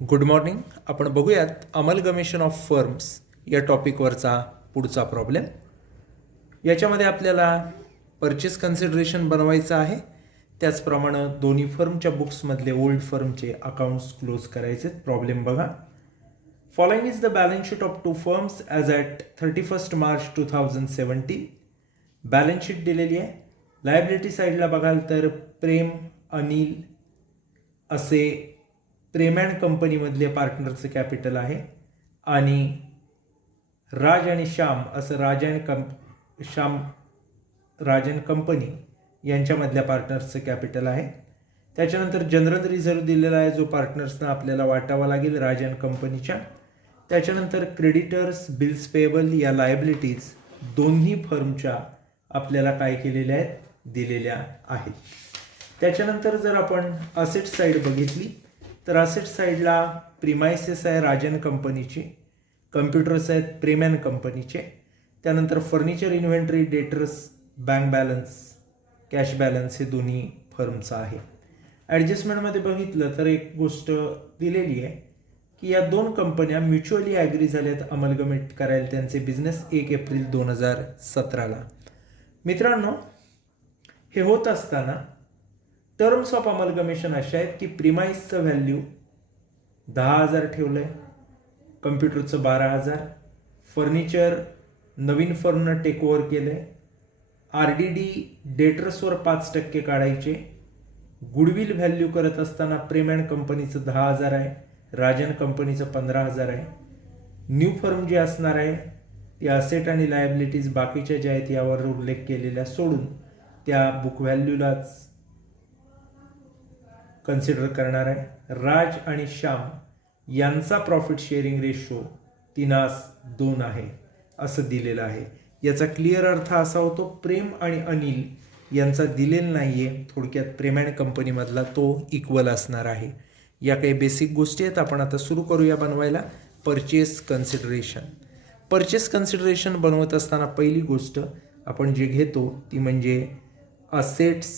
Good morning. आपण बघूयात amalgamation of firms या टॉपिकवरचा पुढचा प्रॉब्लेम. याच्यामध्ये आपल्याला परचेस कन्सिडरेशन बनवायचं आहे. त्याचप्रमाणे दोन्ही फर्मच्या बुक्समधले ओल्ड फर्मचे अकाउंट्स क्लोज करायचे. प्रॉब्लेम बघा. Following is the balance sheet of two firms as at 31 March 2017. Balance sheet दिलेली आहे. लायबिलिटी साईडला बघाल तर प्रेम, अनिल असे प्रेम अँड कंपनीमधले पार्टनरचं कॅपिटल आहे आणि राज आणि श्याम असं राज अँड कंपनी यांच्यामधल्या पार्टनर्सचं कॅपिटल आहे. त्याच्यानंतर जनरल रिझर्व्ह दिलेला आहे जो पार्टनर्सना आपल्याला वाटावा लागेल राज अँड कंपनीच्या. त्याच्यानंतर क्रेडिटर्स, बिल्स पेएबल या लायबिलिटीज दोन्ही फर्मच्या आपल्याला काय केलेल्या आहेत, दिलेल्या आहेत. त्याच्यानंतर जर आपण असेट साईड बघितली तर असेट साईडला प्रिमायसेस आहे राज अँड कंपनीची, कम्प्युटर्स आहेत प्रेम अँड कंपनीचे. त्यानंतर furniture, inventory, debtors, bank balance, cash balance हे दोन्ही फर्मचं आहे. ॲडजस्टमेंटमध्ये बघितलं तर एक गोष्ट दिलेली आहे की या दोन कंपन्या म्युच्युअली ॲग्री झाल्यात अमलगमेट करायला त्यांचे बिझनेस 1 एप्रिल 2017ला. मित्रांनो, हे होत असताना टर्म्स ऑफ अमलगमेशन अशा आहेत की प्रिमाइसचं व्हॅल्यू 10,000 ठेवलं आहे, कम्प्युटरचं 12,000, फर्निचर नवीन फर्मनं टेक ओव्हर केलं आहे, RDD डेटर्सवर 5% काढायचे, गुडविल व्हॅल्यू करत असताना प्रेम अँड कंपनीचं 10,000 आहे, राज अँड कंपनीचं 15,000 आहे. न्यू फर्म जी असणार आहे ती असेट आणि लायबिलिटीज बाकीच्या ज्या आहेत यावर उल्लेख केलेल्या सोडून त्या बुक व्हॅल्यूलाच कन्सिडर करणार आहे. राज आणि श्याम यांचा प्रॉफिट शेअरिंग रेशो 3:2 आहे असं दिलेलं आहे. याचा क्लिअर अर्थ असा होतो प्रेम आणि अनिल यांचा दिलेला नाही आहे, थोडक्यात प्रेम अँड कंपनीमधला तो इक्वल असणार आहे. या काही बेसिक गोष्टी आहेत. आपण आता सुरू करूया बनवायला परचेस कन्सिडरेशन. परचेस कन्सिडरेशन बनवत असताना पहिली गोष्ट आपण जे घेतो ती म्हणजे assets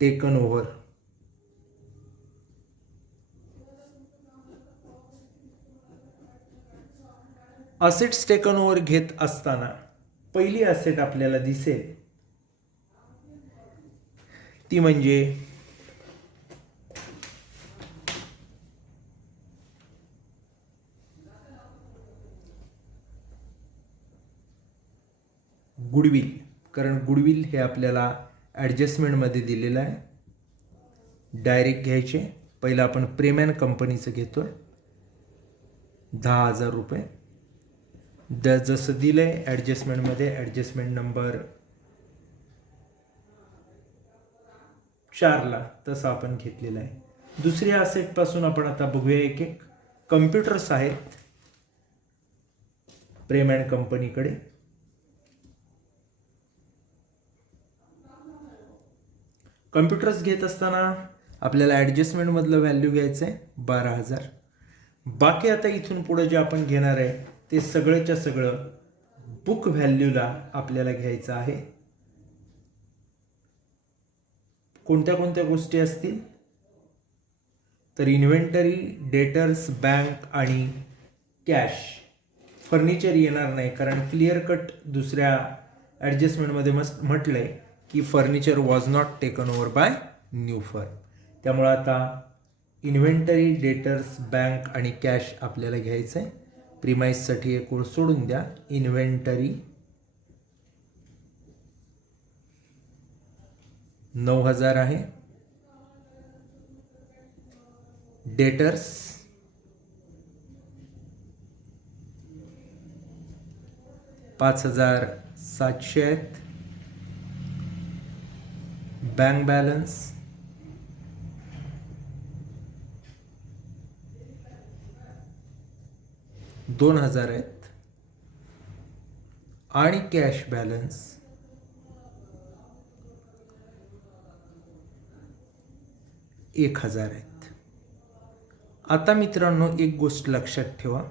taken over. Assets taken over घेत असताना पहिली असेट आपल्याला दिसेल ती म्हणजे गुडविल. कारण गुडविल हे आपल्याला ॲडजस्टमेंटमध्ये दिलेलं आहे. डायरेक्ट घ्यायचे. पहिलं आपण प्रेम अँड कंपनीचं घेतोय 10,000 रुपये. जसं दिलं आहे ॲडजस्टमेंटमध्ये, ॲडजस्टमेंट नंबर 4ला तसं आपण घेतलेलं आहे. दुसऱ्या असेटपासून आपण आता बघूया एक एक. कम्प्युटर्स आहेत प्रेम अँड कंपनीकडे. कम्प्युटर्स घेत असताना आपल्याला ॲडजस्टमेंटमधलं व्हॅल्यू घ्यायचं आहे 12,000. बाकी आता इथून पुढे जे आपण घेणार आहे ते सगळंच्या सगळं बुक व्हॅल्यूला आपल्याला घ्यायचं आहे. कोणत्या कोणत्या गोष्टी असतील तर इन्व्हेंटरी, डेटर्स, बँक आणि कॅश. फर्निचर येणार नाही कारण क्लिअर कट दुसऱ्या ॲडजस्टमेंटमध्ये म्हटलं आहे की furniture was not taken over by new firm. त्यामुळं आता इन्व्हेंटरी, डेटर्स, बँक आणि कॅश आपल्याला घ्यायचं आहे. प्रिमाइससाठी एक ओळ सोडून द्या. इन्व्हेंटरी 9,000 आहे, डेटर्स 5,700 आहेत, बँक बॅलन्स 2,000 आहेत आणि कॅश बॅलन्स 1,000 आहेत. आता मित्रांनो एक गोष्ट लक्षात ठेवा,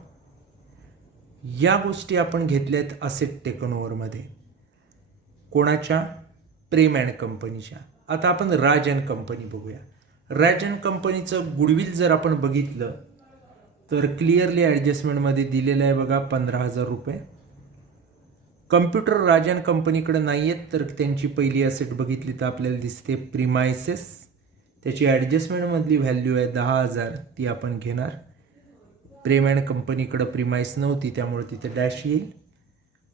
या गोष्टी आपण घेतल्यात असेट टेकन ओव्हरमध्ये. कोणाच्या? प्रेम अँड कंपनीच्या. आता आपण राज अँड कंपनी बघूया. राजन कंपनीचं गुडविल जर आपण बघितलं तर क्लिअरली ॲडजस्टमेंटमध्ये दिलेलं आहे बघा 15,000 रुपये. कम्प्युटर राजन कंपनीकडे नाही आहेत, तर त्यांची पहिली असेट बघितली तर आपल्याला दिसते प्रिमायसेस. त्याची ॲडजस्टमेंटमधली व्हॅल्यू आहे 10,000, ती आपण घेणार. प्रेमॅन कंपनीकडं प्रिमाइस नव्हती त्यामुळे तिथे डॅश येईल.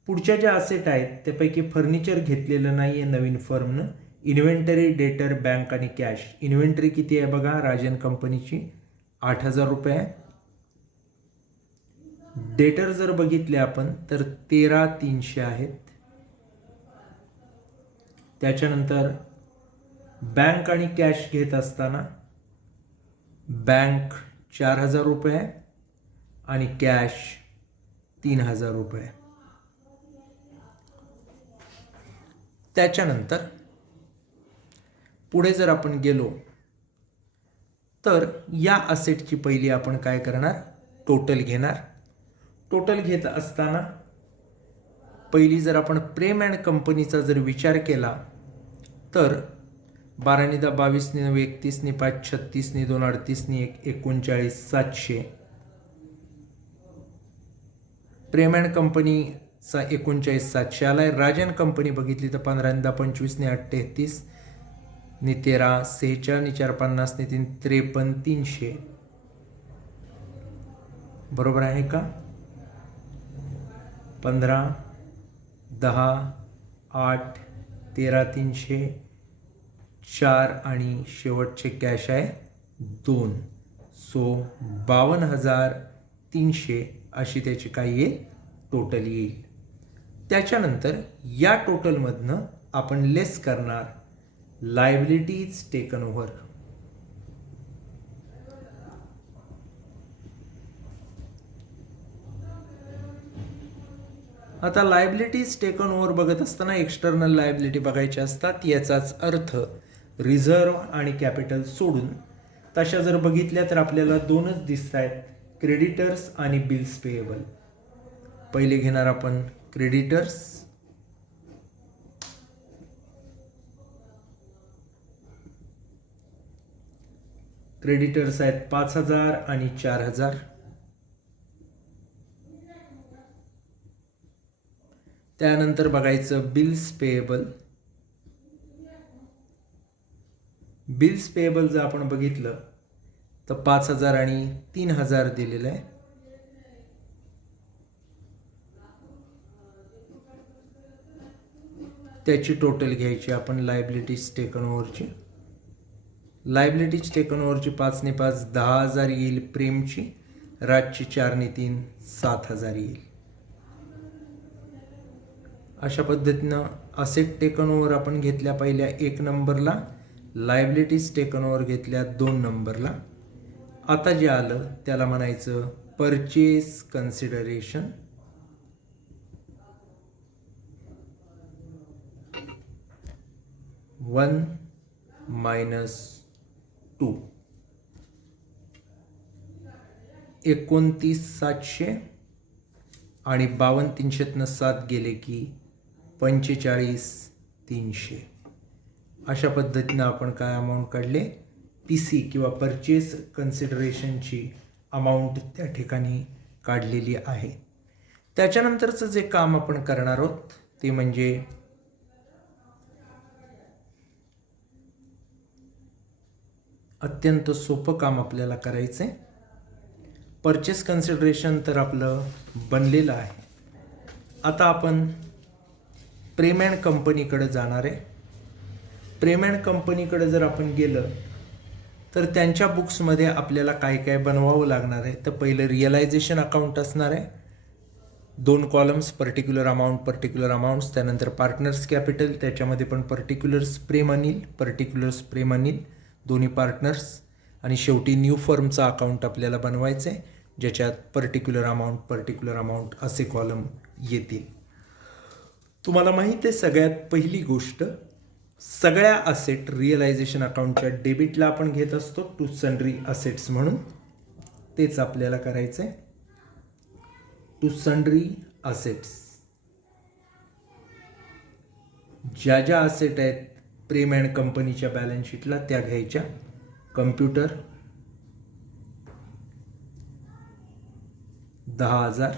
पुढच्या ज्या असेट आहेत त्यापैकी फर्निचर घेतलेलं नाही आहे नवीन फर्मनं. इन्व्हेंटरी, डेटर, बँक आणि कॅश. इन्व्हेंटरी किती आहे बघा राजन कंपनीची 8,000 रुपये आहे. डेटर जर बघितले आपण तर 13,300 आहेत. त्याच्यानंतर बँक आणि कॅश घेत असताना बँक 4,000 रुपये आहे आणि कॅश 3,000 रुपये. त्याच्यानंतर पुढे जर आपण गेलो तर या असेटची पहिली आपण काय करणार, टोटल घेणार. टोटल घेत असताना पहिली जर आपण प्रेम अँड कंपनीचा जर विचार केला तर 12 × 22 × 31 × 5 36 × 2 38 × 1 39 700. प्रेम अँड कंपनीचा 39,700 आलाय. राजन कंपनी बघितली तर 15 × 25 × 8 33 × 13 46 × 4 50 × 3 53 300. बरोबर आहे का? 15 10 8 13 300 4 आणि शेवटचे कॅश आहे 2. सो 52,300 अशी त्याची काही आहे टोटल येईल. त्याच्यानंतर या टोटलमधनं आपण लेस करणार लायबिलिटीज टेकन ओव्हर. आता लायबिलिटीज टेकन ओव्हर बघत असताना एक्सटर्नल लायबिलिटी बघायच्या असतात. याचाच अर्थ रिझर्व आणि कॅपिटल सोडून तशा जर बघितल्या तर आपल्याला दोनच दिसत आहेत, क्रेडिटर्स आणि बिल्स पेएबल. पहिले घेणार आपण क्रेडिटर्स. क्रेडिटर्स आहेत 5,000 आणि 4,000. त्यानंतर बघायचं बिल्स पेएबल. बिल्स पेएबल जर आपण बघितलं तर 5,000 आणि 3,000 दिलेलं आहे. त्याची टोटल घ्यायची आपण लायबिलिटीज टेकन ओव्हरची. लायबिलिटीज टेकन ओव्हरची 5 × 5 10,000 येईल प्रेमची. राजची 4 × 3 7,000 येईल. अशा पद्धतीनं असेट टेकन ओव्हर आपण घेतल्या पहिल्या 1 नंबरला, लायबिलिटीज टेकन ओव्हर घेतल्या 2 नंबरला. आता जे आलं त्याला म्हणायचं परचेस कन्सिडरेशन. -1 - 2 29,700 आणि 52,300 7 गेले की 45,300. अशा पद्धतीनं आपण काय अमाऊंट काढले, PC किंवा परचेस कन्सिडरेशनची अमाऊंट त्या ठिकाणी काढलेली आहे. त्याच्यानंतरचं जे काम आपण करणार आहोत ते म्हणजे अत्यंत सोपं काम आपल्याला करायचं आहे. परचेस कन्सिडरेशन तर आपलं बनलेलं आहे. आता आपण प्रेम अँड कंपनीकडे जाणार आहे. प्रेम अँड कंपनीकडे जर आपण गेलं तर त्यांच्या बुक्समध्ये आपल्याला काय काय बनवावं लागणार आहे. तर पहिलं रिअलायझेशन अकाउंट असणार आहे. 2 कॉलम्स, पर्टिक्युलर अमाऊंट्स. त्यानंतर पार्टनर्स कॅपिटल, त्याच्यामध्ये पण पर्टिक्युलर्स प्रेम अनिल दोन्ही पार्टनर्स. आणि शेवटी न्यू फर्मचा अकाउंट आपल्याला बनवायचं आहे ज्याच्यात पर्टिक्युलर अमाऊंट असे कॉलम येतील. तुम्हाला माहीत आहे सगळ्यात पहिली गोष्ट, सगळ्या असेट रिअलायझेशन अकाउंटच्या डेबिटला आपण घेत असतो टू सन्ड्री असेट्स म्हणून. तेच आपल्याला करायचं आहे. टू सन्ड्री असेट्स ज्या ज्या असेट आहेत प्रेम अँड कंपनीच्या बॅलन्स शीटला त्या घ्यायच्या. कम्प्युटर 10,000,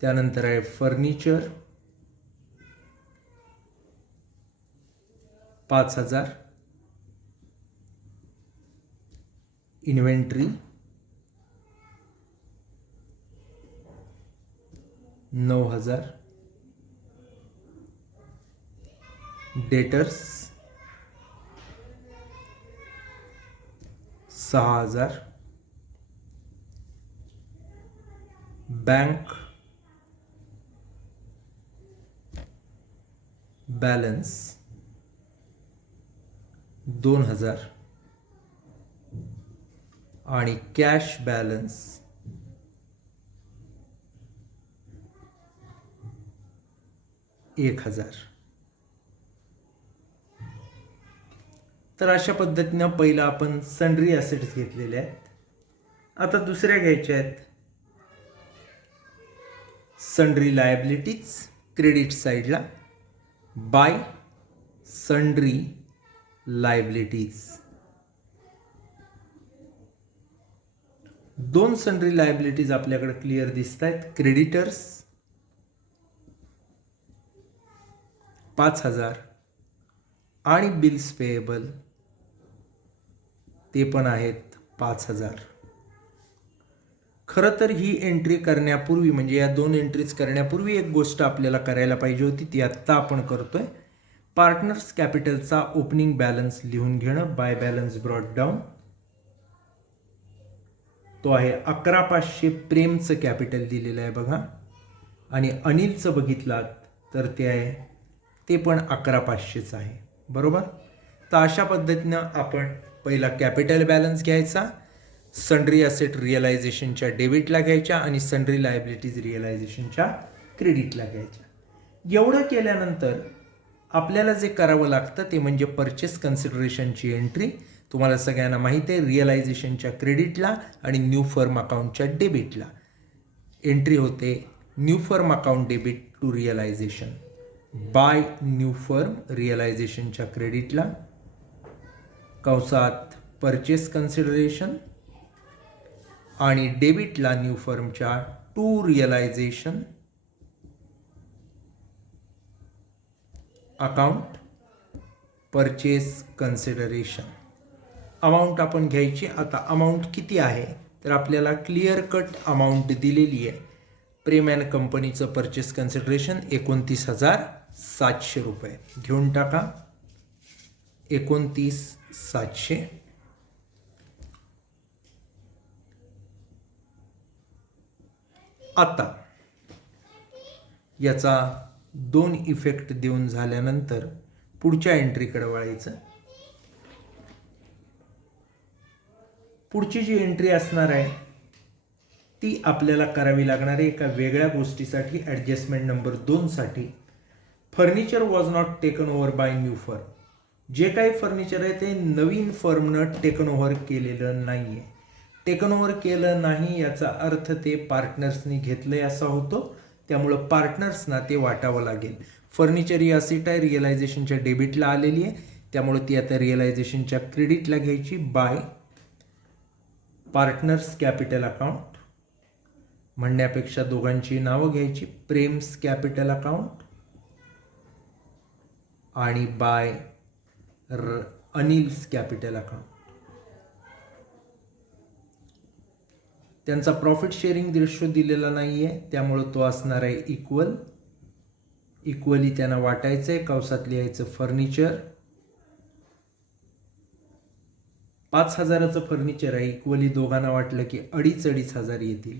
त्यानंतर आहे furniture 5,000, inventory 9,000, debtors 6,000, bank balance 2,000 आणि कॅश बॅलन्स 1,000. तर अशा पद्धतीनं पहिला आपण सन्ड्री असेट्स घेतलेले आहेत. आता दुसऱ्या घ्यायच्या आहेत सन्ड्री लायबिलिटीज. क्रेडिट साईडला बाय सन्ड्री लायबिलिटीज. दोन सन्ड्री लायबिलिटीज आपल्याकडे क्लिअर दिसत आहेत. क्रेडिटर्स 5,000 आणि बिल्स पेएबल ते पण आहेत 5,000. खरं तर ही एंट्री करण्यापूर्वी म्हणजे या दोन एंट्रीज करण्यापूर्वी एक गोष्ट आपल्याला करायला पाहिजे होती, ती आत्ता आपण करतोय. पार्टनर्स कॅपिटलचा ओपनिंग बॅलन्स लिहून घेणं. बाय बॅलन्स ब्रॉट डाऊन तो आहे 11,500. प्रेमचं कॅपिटल दिलेलं आहे बघा. आणि अनिलचं बघितलात तर ते पण 11,500च आहे. बरोबर. तर अशा पद्धतीनं आपण पहिला कॅपिटल बॅलन्स घ्यायचा, सन्ड्री असेट रिअलायझेशनच्या डेबिटला घ्यायच्या आणि सन्ड्री लायबिलिटीज रिअलायझेशनच्या क्रेडिटला घ्यायच्या. एवढं केल्यानंतर आपल्याला जे करावं लागतं ते म्हणजे परचेस कन्सिडरेशनची एंट्री. तुम्हाला सगळ्यांना माहिती आहे रिअलायझेशनच्या क्रेडिटला आणि न्यू फर्म अकाउंटच्या डेबिटला एंट्री होते. New firm account debit to realisation by new firm रिअलायझेशनच्या क्रेडिटला कंसात परचेस कन्सिडरेशन आणि डेबिटला न्यू फर्मच्या to realisation account purchase consideration. Amount आपण घ्यायची. आता अमाऊंट किती आहे तर आपल्याला क्लिअर कट अमाऊंट दिलेली आहे. प्रेम अँड कंपनीचं परचेस कन्सिडरेशन 29,700 रुपये घेऊन टाका. 29,700. आता याचा 2 इफेक्ट देऊन झाल्यानंतर पुढच्या एंट्रीकडे वळायचं. पुढची जी एंट्री असणार आहे ती आपल्याला करावी लागणार आहे एका वेगळ्या गोष्टीसाठी. ॲडजस्टमेंट नंबर 2 साठी furniture was not taken over by new firm. जे काही फर्निचर आहे ते नवीन फर्मनं टेकन ओव्हर केलेलं नाही आहे. टेकन ओव्हर केलं नाही याचा अर्थ ते पार्टनर्सनी घेतलंय असा होतो. त्यामुळं पार्टनर्सना ते वाटावं लागेल. फर्निचर ही असेट आहे रिअलायझेशनच्या डेबिटला आलेली आहे, त्यामुळे ती आता रिअलायझेशनच्या क्रेडिटला घ्यायची बाय पार्टनर्स कॅपिटल अकाउंट. म्हणण्यापेक्षा दोघांची नावं घ्यायची. प्रेम्स कॅपिटल अकाउंट आणि बाय अनिल्स कॅपिटल अकाउंट. त्यांचा प्रॉफिट शेअरिंग रेशो दिलेला नाही आहे, त्यामुळं तो असणार आहे इक्वल. इक्वली त्यांना वाटायचं आहे. कंसात लिहायचं फर्निचर 5,000चं फर्निचर आहे. इक्वली दोघांना वाटलं की 2,500 येतील.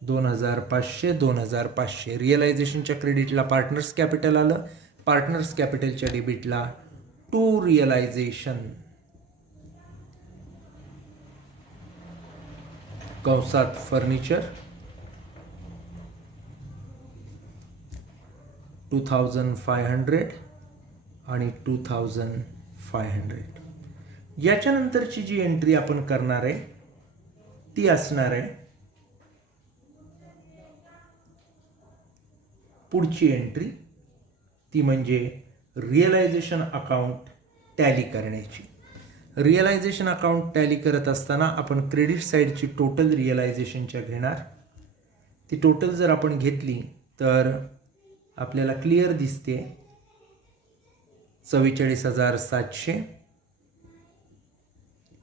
2,500 2,500. रिअलायझेशनच्या क्रेडिटला पार्टनर्स कॅपिटल आलं. पार्टनर्स कॅपिटलच्या डेबिटला टू रिअलायझेशन कंसात फर्निचर 2,500 आणि 2,500. याच्यानंतरची जी एंट्री आपण करणार आहे ती असणार आहे पुढची एंट्री. ती म्हणजे रिअलायझेशन अकाउंट टॅली करण्याची. रिअलायझेशन अकाउंट टॅली करत असताना आपण क्रेडिट साईडची टोटल रिअलायझेशनच्या घेणार. ती टोटल जर आपण घेतली तर आपल्याला क्लिअर दिसते 44,700.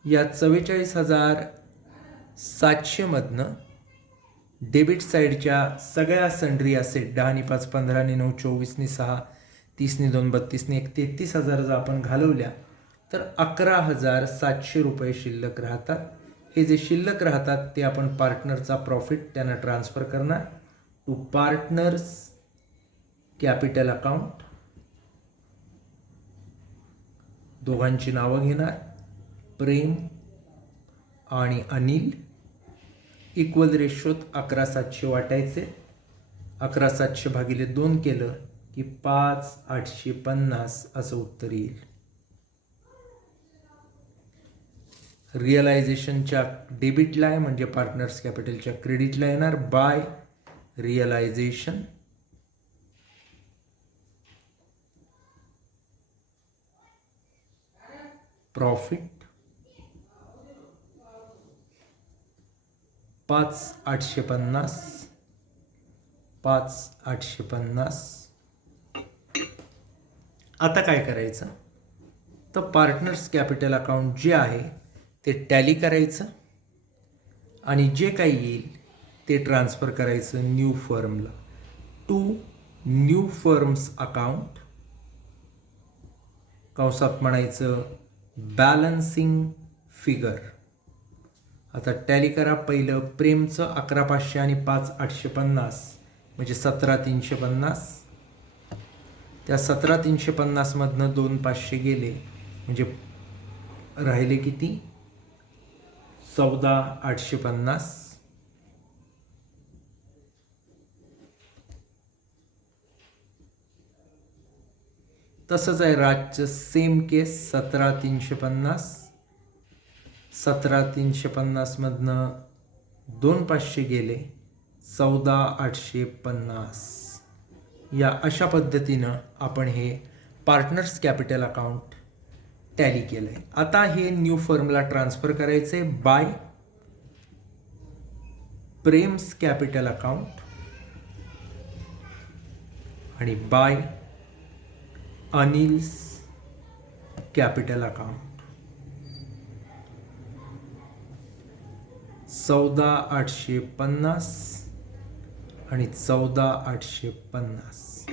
या 44,700 मधनं डेबिट साईडच्या सगळ्या सन्ड्री असेट 10 आणि 5 15 आणि 9 24 आणि 6 30 आणि 2 32 आणि 1 33,000 जर आपण घालवल्या तर 11,700 रुपये शिल्लक राहतात. हे जे शिल्लक राहतात ते आपण पार्टनरचा प्रॉफिट त्यांना ट्रान्सफर करणार टू पार्टनर्स कॅपिटल अकाउंट. दोघांची नावं घेणार, प्रेम आणि अनिल. इक्वल रेशोत 11,700 वाटायचे. 11,700 भागिले 2 केलं की 5,850 असं उत्तर येईल. रिअलायझेशनच्या डेबिटला आहे म्हणजे पार्टनर्स कॅपिटलच्या क्रेडिटला येणार बाय रिअलायझेशन. प्रॉफिट 5,850 5,850. आता काय करायचं तर पार्टनर्स कॅपिटल अकाउंट जे आहे ते टॅली करायचं आणि जे काही येईल ते ट्रान्सफर करायचं न्यू फर्मला टू न्यू फर्म्स अकाउंट. कंसात म्हणायचं बॅलन्सिंग फिगर. आता टॅली करा. पहिलं प्रेमचं 11,500 आणि 5,850 म्हणजे 17,350. त्या 17,350 मधनं 2,500 गेले म्हणजे राहिले किती 14,850. तसंच आहे राजचं सेम केस 17,350. 17,350 मधनं 2,500 गेले 14,850. या अशा पद्धतीनं आपण हे पार्टनर्स कॅपिटल अकाउंट टॅली केलं आहे. आता हे न्यू फर्मला ट्रान्सफर करायचं आहे बाय प्रेम्स कॅपिटल अकाउंट आणि बाय अनिल्स कॅपिटल अकाउंट. 14,850 आणि 14,850.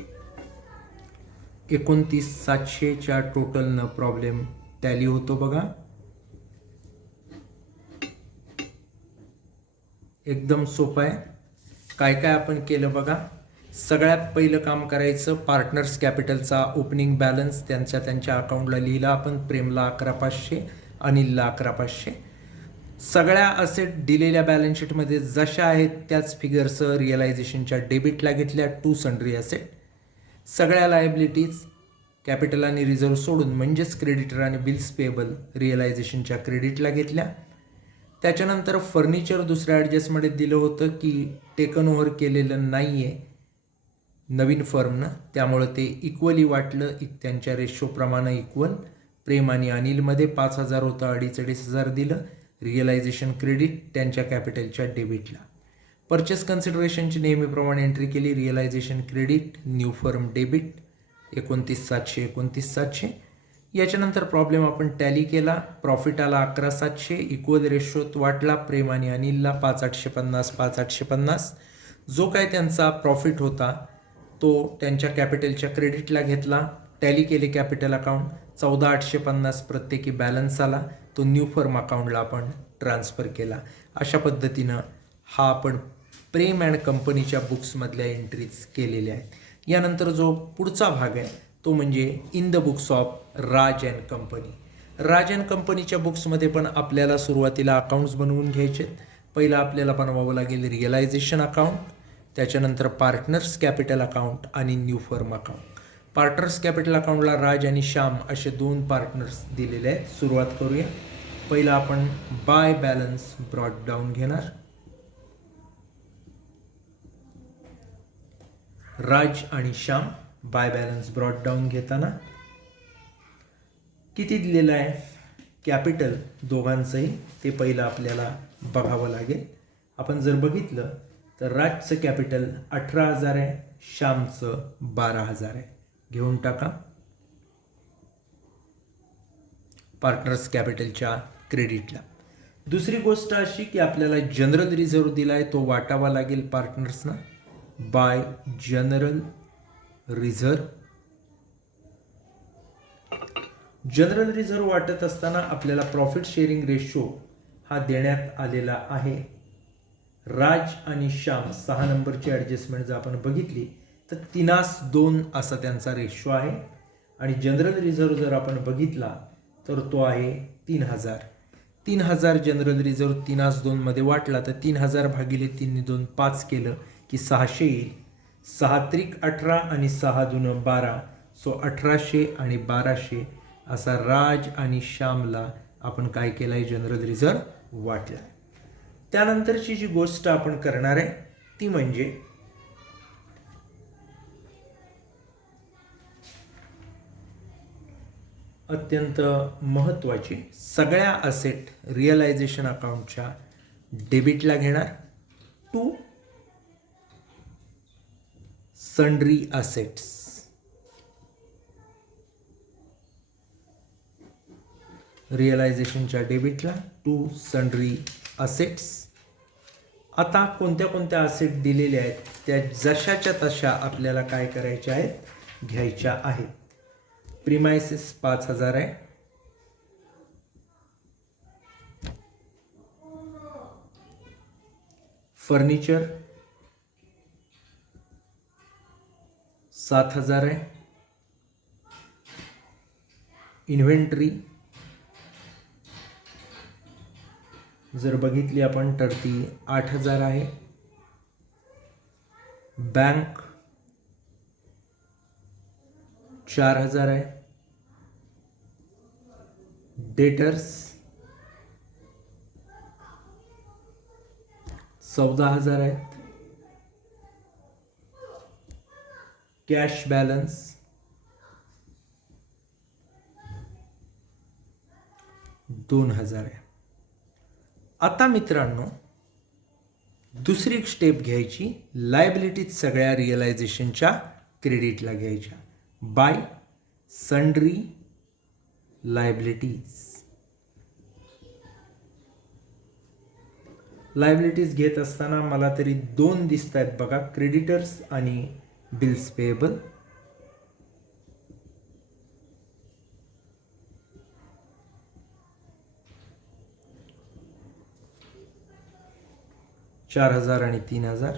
29,700च्या टोटलनं प्रॉब्लेम टॅली होतो बघा. एकदम सोपं आहे. काय काय आपण केलं बघा. सगळ्यात पहिलं काम करायचं पार्टनर्स कॅपिटलचा ओपनिंग बॅलन्स त्यांच्या अकाउंटला लिहिला आपण. प्रेमला 11,500 अनिलला 11,500. सगळ्या असेट दिलेल्या बॅलन्स शीटमध्ये जशा आहेत त्याच फिगर्सचं रिअलायझेशनच्या डेबिटला घेतल्या टू सन्ड्री असेट. सगळ्या लायबिलिटीज कॅपिटल आणि रिझर्व्ह सोडून म्हणजेच क्रेडिटर आणि बिल्स पेएबल रिअलायझेशनच्या क्रेडिटला घेतल्या. त्याच्यानंतर फर्निचर दुसऱ्या ॲडजस्टमध्ये दिलं होतं की टेकन ओव्हर केलेलं नाही आहे नवीन फर्मनं, त्यामुळं ते इक्वली वाटलं. त्यांच्या रेशोप्रमाणे इक्वल. प्रेम आणि अनिलमध्ये 5,000 होतं, 2,500 दिलं. रिअलायझेशन क्रेडिट त्यांच्या कॅपिटलच्या डेबिटला. परचेस कन्सिडरेशनची नेहमीप्रमाणे एंट्री केली. Realisation credit new firm debit 29,700 29,700. याच्यानंतर प्रॉब्लेम आपण टॅली केला. प्रॉफिट आला 11,700. इक्वल रेशोत वाटला. प्रेम आणि अनिलला 5,850 5,850. जो काय त्यांचा प्रॉफिट होता तो त्यांच्या कॅपिटलच्या क्रेडिटला घेतला. टॅली केले कॅपिटल अकाउंट. 14,850 प्रत्येकी बॅलन्स आला. तो न्यू फर्म अकाउंटला आपण ट्रान्सफर केला. अशा पद्धतीनं हा आपण प्रेम अँड कंपनीच्या बुक्समधल्या एंट्रीज केलेल्या आहेत. यानंतर जो पुढचा भाग आहे तो म्हणजे in the books of Raj and company. Raj and कंपनीच्या बुक्समध्ये पण आपल्याला सुरुवातीला अकाउंट्स बनवून घ्यायचे. पहिलं आपल्याला बनवावं लागेल रिअलायझेशन अकाउंट, त्याच्यानंतर पार्टनर्स कॅपिटल अकाउंट आणि new firm account. Partners capital अकाउंटला राज आणि श्याम असे 2 पार्टनर्स दिलेले आहेत. सुरुवात करूया. पहिला आपण बाय बॅलन्स ब्रॉट डाऊन घेणार. राज आणि Shyam by balance brought down घेताना किती दिलेलं आहे कॅपिटल दोघांचंही ते पहिलं आपल्याला बघावं लागेल. आपण जर बघितलं तर राजचं कॅपिटल 18,000 आहे, श्यामचं 12,000 आहे. घेऊन टाका पार्टनर्स कॅपिटलच्या क्रेडिटला. दुसरी गोष्ट अशी की आपल्याला जनरल रिझर्व्ह दिला आहे तो वाटावा लागेल पार्टनर्सना by general reserve. General reserve वाटत असताना आपल्याला प्रॉफिट शेअरिंग रेशो हा देण्यात आलेला आहे. राज आणि श्याम 6 नंबरची ॲडजस्टमेंट जर आपण बघितली तर 3:2 असा त्यांचा रेशो आहे. आणि जनरल रिझर्व्ह जर आपण बघितला तर तो आहे 3,000. 3,000 जनरल रिझर्व्ह 3:2 मध्ये वाटला तर 3,000 भागिले 3 5 केलं की 600 येईल. 6 त्रिक 18 आणि 6 दून 12, सो 1800 आणि 1200 असा राज आणि श्यामला आपण काय केलं आहे जनरल रिझर्व्ह वाटला. त्यानंतरची जी गोष्ट आपण करणार आहे ती म्हणजे अत्यंत महत्त्वाची सगळ्या असेट रिअलायझेशन अकाउंटच्या डेबिटला घेणार. To sundry assets. रिअलायझेशनच्या डेबिटला टू सन्ड्री असेट्स. आता कोणत्या कोणत्या असेट दिलेल्या आहेत त्या जशाच्या तशा आपल्याला काय करायच्या आहेत घ्यायच्या आहेत. प्रिमायसेस 5,000 आहे. फर्निचर 7,000 आहे. इन्व्हेंटरी जर बघितली आपण तर ती 8,000 आहे. बँक 4,000 आहे. डेटर्स 14,000 आहेत. कॅश बॅलन्स 2,000 आहे. आता मित्रांनो दुसरी स्टेप घ्यायची, लायबिलिटीज सगळ्या रिअलायझेशनच्या क्रेडिटला घ्यायच्या बाय सन्ड्री लायबिलिटीज. लायबिलिटीज घेत असताना मला तरी 2 दिसत आहेत बघा, क्रेडिटर्स आणि बिल्स पेएबल. $4,000 आणि 3,000.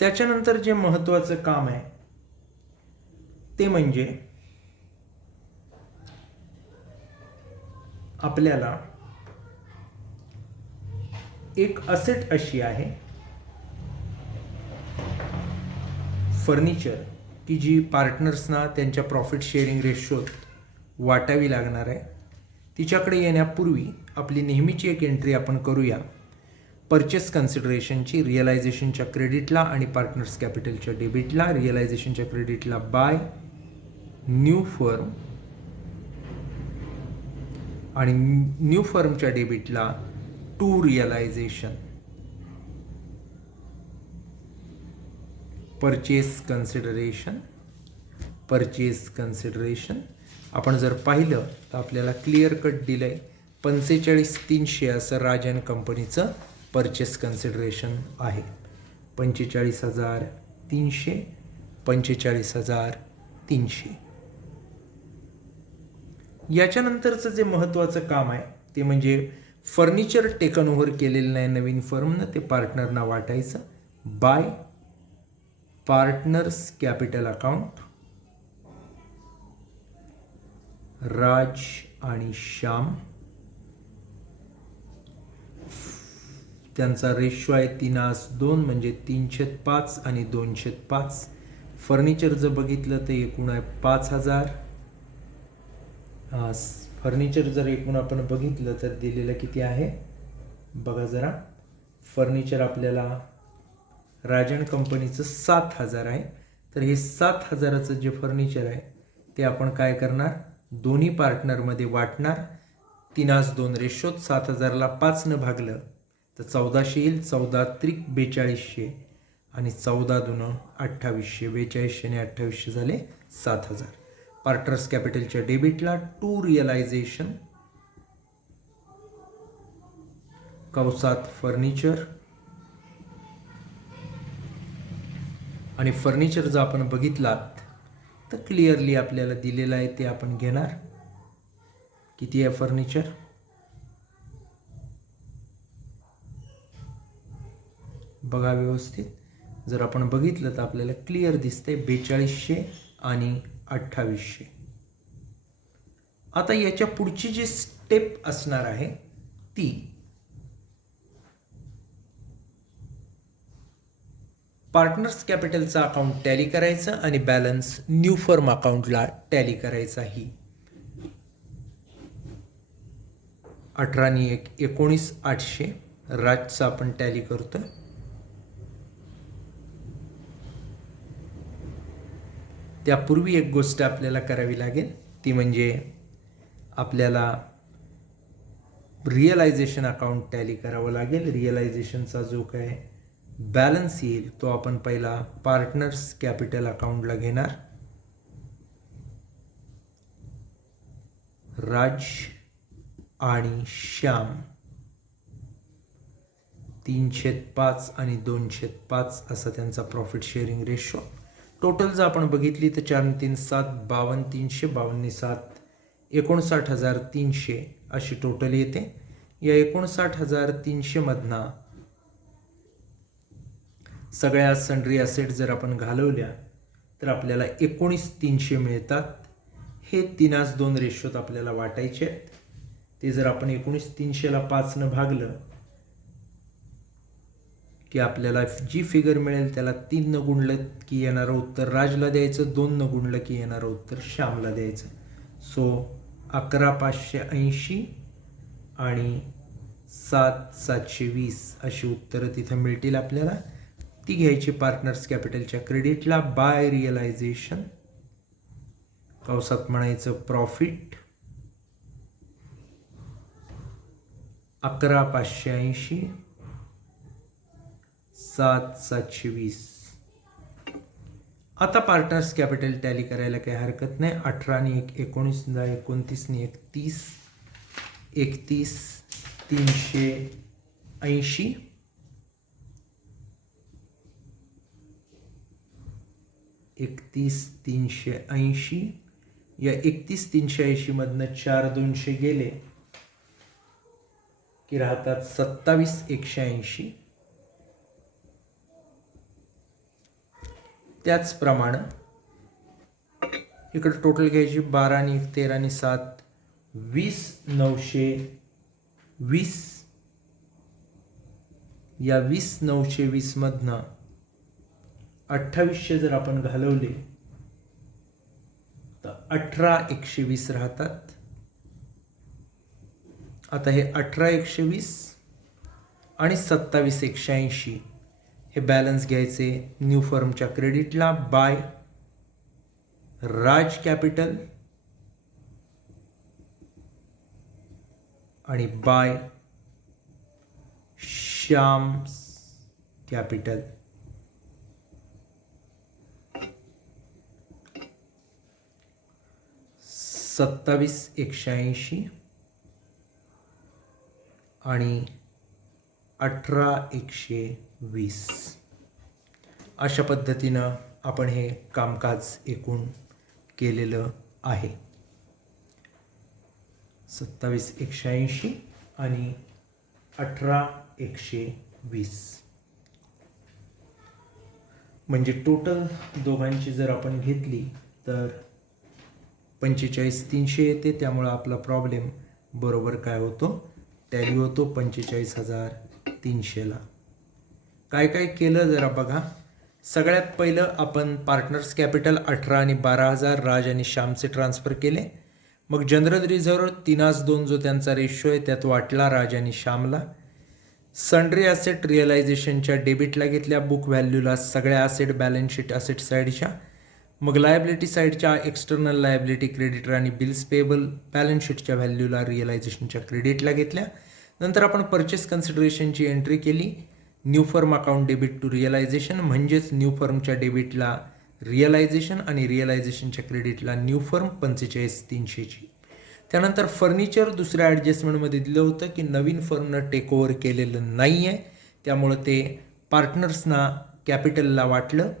त्याच्यानंतर जे महत्त्वाचं काम आहे ते म्हणजे आपल्याला एक असेट अशी आहे फर्निचर की जी पार्टनर्सना त्यांच्या प्रॉफिट शेअरिंग रेशोत वाटावी लागणार आहे. तिच्याकडे येण्यापूर्वी आपली नेहमीची एक एंट्री आपण करूया परचेस कन्सिडरेशनची. रिअलायझेशनच्या क्रेडिटला आणि पार्टनर्स कॅपिटलच्या डेबिटला. रिअलायझेशनच्या क्रेडिटला बाय न्यू फर्म आणि न्यू फर्मच्या डेबिटला टू रिअलायझेशन. परचेस कन्सिडरेशन आपण जर पाहिलं तर आपल्याला क्लिअर कट दिलंय 45,300 असं राजन कंपनीचं परचेस कन्सिडरेशन आहे. 45,300, 45,300. याच्यानंतरचं जे महत्त्वाचं काम आहे ते म्हणजे फर्निचर टेकन ओव्हर केलेलं नाही नवीन फर्मनं, ते पार्टनरना वाटायचं बाय पार्टनर्स कॅपिटल अकाउंट. राज आणि श्याम त्यांचा रेशो आहे 3:2 म्हणजे 3/5 आणि 2/5. फर्निचर जर बघितलं तर एकूण आहे 5,000. फर्निचर जर एकूण आपण बघितलं तर दिलेलं किती आहे बघा जरा. फर्निचर आपल्याला राजन कंपनीचं 7,000 आहे. तर हे 7,000चं जे फर्निचर आहे ते आपण काय करणार, दोन्ही पार्टनरमध्ये वाटणार. 3:2 रेशोत 7,000ला 5 भागलं तर 1400 येईल. 14 त्रिक 4200 आणि 14 दून 2800. 4200 आणि 2800 झाले 7,000. पार्टनर्स कॅपिटलच्या डेबिटला टू रिअलायझेशन कंसात फर्निचर आणि फर्निचर जर आपण बघितलात तर क्लिअरली आपल्याला दिलेलं आहे ते आपण घेणार. किती आहे फर्निचर, बघा व्यवस्थित. जर आपण बघितलं तर आपल्याला क्लिअर दिसते 4200 आणि 2800. आता याच्या पुढची जी स्टेप असणार आहे ती पार्टनर्स कॅपिटलचा अकाउंट टॅली करायचं आणि बॅलन्स न्यू फर्म अकाउंटला टॅली करायचा. ही 18 आणि 1 19,800 राजचा आपण टॅली करतोय. त्यापूर्वी एक गोष्ट आपल्याला करावी लागेल ती म्हणजे आपल्याला रिअलायझेशन अकाउंट टॅली करावं लागेल. रिअलायझेशनचा जो काय बॅलन्स येईल तो आपण पहिला पार्टनर्स कॅपिटल अकाउंटला घेणार. राज आणि श्याम 3/5 आणि 2/5 असा त्यांचा प्रॉफिट शेअरिंग रेशो. टोटल जर आपण बघितली तर 4 आणि 3 7 52,300 52 7 59,300 अशी टोटल येते. या 59,300 मधना सगळ्या सन्ड्री असेट जर आपण घालवल्या तर आपल्याला 19,300 मिळतात. हे 3:2 रेशोत आपल्याला वाटायचे आहेत. ते जर आपण 19,300ला 5 भागलं की आपल्याला जी फिगर मिळेल त्याला 3 गुणलं की येणारं उत्तर राजला द्यायचं, 2 गुणलं की येणारं उत्तर श्यामला द्यायचं. सो 11,580 आणि 7,720 अशी उत्तरं तिथं मिळतील आपल्याला. ती घ्यायची पार्टनर्स कॅपिटलच्या क्रेडिटला बाय रिअलायझेशन कंसात म्हणायचं प्रॉफिट 11,580 7,720. आता पार्टनर्स कॅपिटल टॅली करायला काही हरकत नाही. 18 आणि 1 19 29 आणि 1 30 31,380 31,380. या 31,380 मधनं 4,200 गेले की राहतात 27,180. त्याचप्रमाणे इकडे टोटल घ्यायची 12 आणि 1 13 आणि 7 20,920. या 20,920 मधनं 2800 जर आपण घालवले तर 18,120 राहतात. आता हे 18,120 आणि 27,180 हे बॅलन्स घ्यायचे न्यू फर्मच्या क्रेडिटला बाय राज कॅपिटल आणि बाय श्याम कॅपिटल. $27,180 आणि 18,120 अशा पद्धतीनं आपण हे कामकाज एकूण केलेलं आहे. 27,180 आणि 18,120 म्हणजे टोटल दोघांची जर आपण घेतली तर 45,300 येते. त्यामुळं आपला प्रॉब्लेम बरोबर काय होतो, टॅली होतो 45,300ला. काय काय केलं जरा बघा. सगळ्यात पहिलं आपण पार्टनर्स कॅपिटल 18 आणि 12,000 राज आणि श्यामचे ट्रान्सफर केले. मग जनरल रिझर्व्ह 3:2 जो त्यांचा रेशो आहे त्यात वाटला राज आणि श्यामला. सन्ड्री ॲसेट रिअलायझेशनच्या डेबिटला घेतल्या, बुक व्हॅल्यूला सगळ्या ॲसेट बॅलन्स शीट ॲसेट साईडच्या. मग लायबिलिटी साईडच्या एक्सटर्नल लायबिलिटी क्रेडिटर आणि बिल्स पेबल बॅलन्स शीटच्या व्हॅल्यूला रिअलायझेशनच्या क्रेडिटला घेतल्या. नंतर आपण परचेस कन्सिडरेशनची एंट्री केली. New firm account debit to realisation, म्हणजेच न्यू फर्मच्या डेबिटला रिअलायझेशन आणि रिअलायझेशनच्या क्रेडिटला न्यू फर्म 45,300ची. त्यानंतर फर्निचर दुसऱ्या ॲडजस्टमेंटमध्ये दिलं होतं की नवीन फर्मनं टेक ओव्हर केलेलं नाही आहे, त्यामुळं ते पार्टनर्सना कॅपिटलला वाटलं.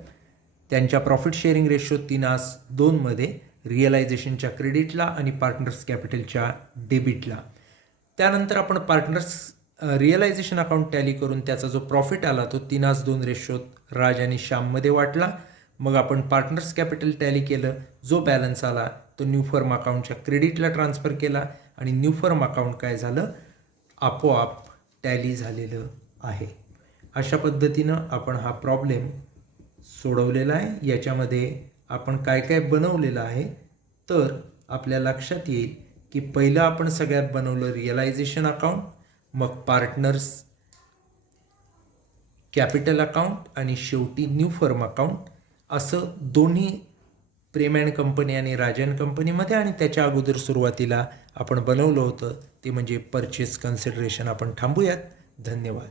त्यांच्या प्रॉफिट शेअरिंग रेशो 3:2 रिअलायझेशनच्या क्रेडिटला आणि पार्टनर्स कॅपिटलच्या डेबिटला. त्यानंतर आपण पार्टनर्स रिअलायझेशन अकाउंट टॅली करून त्याचा जो प्रॉफिट आला तो 3:2 रेशोत राज आणि श्याममध्ये वाटला. मग आपण पार्टनर्स कॅपिटल टॅली केलं, जो बॅलन्स आला तो न्यू फर्म अकाउंटच्या क्रेडिटला ट्रान्सफर केला आणि न्यू फर्म अकाउंट काय झालं, आपोआप टॅली झालेलं आहे. अशा पद्धतीनं आपण हा प्रॉब्लेम सोडवलेला आहे. याच्यामध्ये आपण काय काय बनवलेलं आहे तर आपल्या लक्षात येईल की पहिलं आपण सगळ्यात बनवलं रिअलायझेशन अकाउंट, मग पार्टनर्स कॅपिटल अकाउंट आणि शेवटी न्यू फर्म अकाउंट. असं दोन्ही प्रेम अँड कंपनी आणि राजन कंपनीमध्ये आणि त्याच्या अगोदर सुरुवातीला आपण बनवलं होतं ते म्हणजे परचेस कन्सिडरेशन. आपण थांबूयात. धन्यवाद.